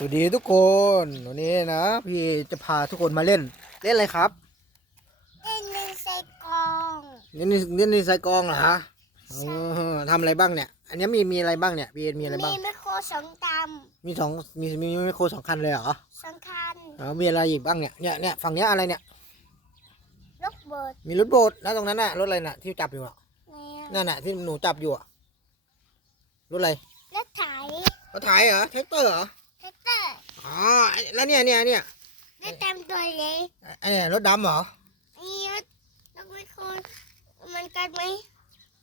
สวัสดีทุกคนวันนี้นะพี่จะพาทุกคนมาเล่น เล่นอะไรครับเล่นในใส่กล่องเล่นในเล่นในสายกลองเหรอฮะเออทำอะไรบ้างเนี่ย อันนี้มีมีอะไรบ้างเนี่ยพี่เอ็นมีอะไรบ้าง มีไมโครสองตมีสองมีมีมีไมโครสองคันเลยเหรอำสองคันอ๋อมีอะไรอีกบ้างเนี่ยเนี่ยเนี่ยฝั่งเนี้ยอะไรเนี่ยลูกเบิร์ดมีรถโบดแล้วตรงนั้นน่ะรถอะไรน่ะที่จับอยู่อะเนี่ยนั่นน่ะที่หนูจับอยู่อะรถอะไรรถไถรถไถเหรอแท็กเตอร์เหรอ แท็กเตอร์อ๋อแล้วเนี่ยเนี่ยเนี่ยรถเต็มตัวเลยไอ้เนี่ยรถดำเหรอนี่รถรถไมโครมันกันไหม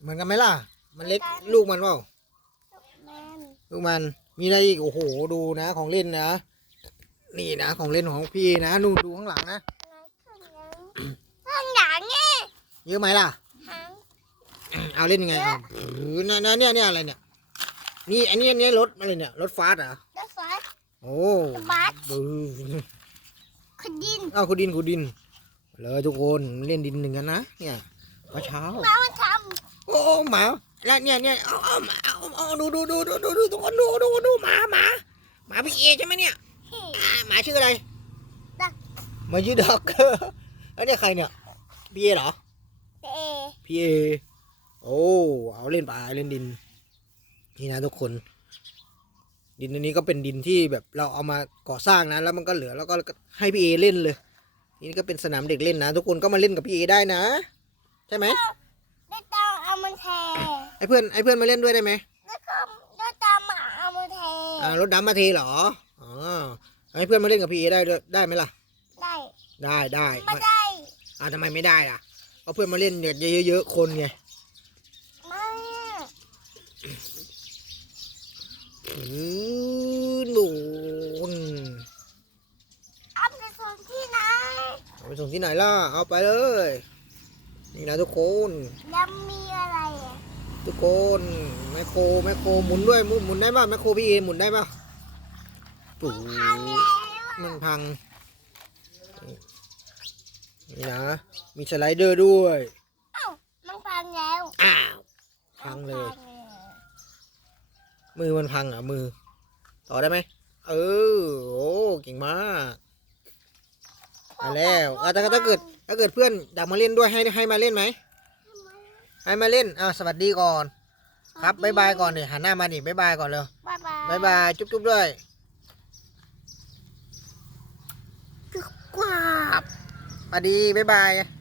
เหมือนกันไหมล่ะ มันเล็กลูกมันเปล่าลูกแมนลูกมันมีอะไรอีกโอ้โหดูนะ ของเล่นนะนี่นะของเล่นของพี่นะนู่นดูข้างหลังนะอะไรข้างหลังข้างหลังเนี่ยเยอะไหมล่ะหางเอาเล่นยังไงเอาเออเนี่ยเนี่ยเนี่ยเนี่ยอะไรเนี่ยนี่อันนี้อันนี้รถอะไรเนี่ยรถฟาสต์เหรอรถไฟ โอ้บัสบูขดินเอาขุดดินขุดดิน เลยทุกคนเล่นดินหนึ่งกันนะเนี่ยเมื่อเช้ามามันทโอ้หมาแล้วเนี่ยเนี่ยเอาเอาหมาเอาเอาดูดูดูดูดูดูทุกคนดูดูดูหมาหมาหมาพี่เอใช่ไหมเนี่ยำอ่าหมาชื่ออะไรดักหมาชื่อดักแล้วเนี่ยใครเนี่ยพี่เอเหรอเอพี่เอโอ้เอาเล่นป่าเล่นดินนี่นะทุกคน ดินอันนี้ก็เป็นดินที่แบบเราเอามาก่อสร้างนะ แล้วมันก็เหลือแล้วก็ให้พี่เอเล่นเลย นี่ก็เป็นสนามเด็กเล่นนะ ทุกคนก็มาเล่นกับพี่เอได้นะ ใช่ไหมได้ตามเอามันแทไอ้เพื่อนไอ้เพื่อนมาเล่นด้วยได้ไหมแล้วก็ได้ตามมาเอามันแทอ่ารถดำมาเทเหรออ๋อให้เพื่อนมาเล่นกับพี่เอได้ด้วยได้ไหมล่ะ ได้ได้ได้ไม่ได้อ่าทำไมไม่ได้ล่ะเพราะเพื่อนมาเล่นเนี่ยเยอะๆคนไงไม่ อะอือหนูนเอาไปส่งที่ไหนเอาไปส่งที่ไหนล่ะ เอาไปเลย นี่นะทุกคนแล้วมีอะไรอะทุกคนแมคโครแมคโครหมุนด้วยหมุนหมุนได้ป่ะแมคโครพี่เอหมุนได้ป่ะปุ๊พังแล้วอะมันพังนี่นะมีสไลเดอร์ด้วยเอ้ามันพังแล้วอ้าวพังเลย มือมันพังเหรอะมือ ต่อได้ไหมเออโอ้เก่งมากมาแล้วอะแต่ถ้าเกิดถ้าเกิดเพื่อนอยากมาเล่นด้วยให้ให้มาเล่นไหมให้มาเล่นอ่าสวัสดีก่อน ครับบ๊ายบายก่อนดิหันหน้ามาดิบ๊ายบายก่อนเร็วบ๊ายบายบ๊ายบายจุ๊บจุ๊บด้วยกว้าสวัสดีบ๊ายบาย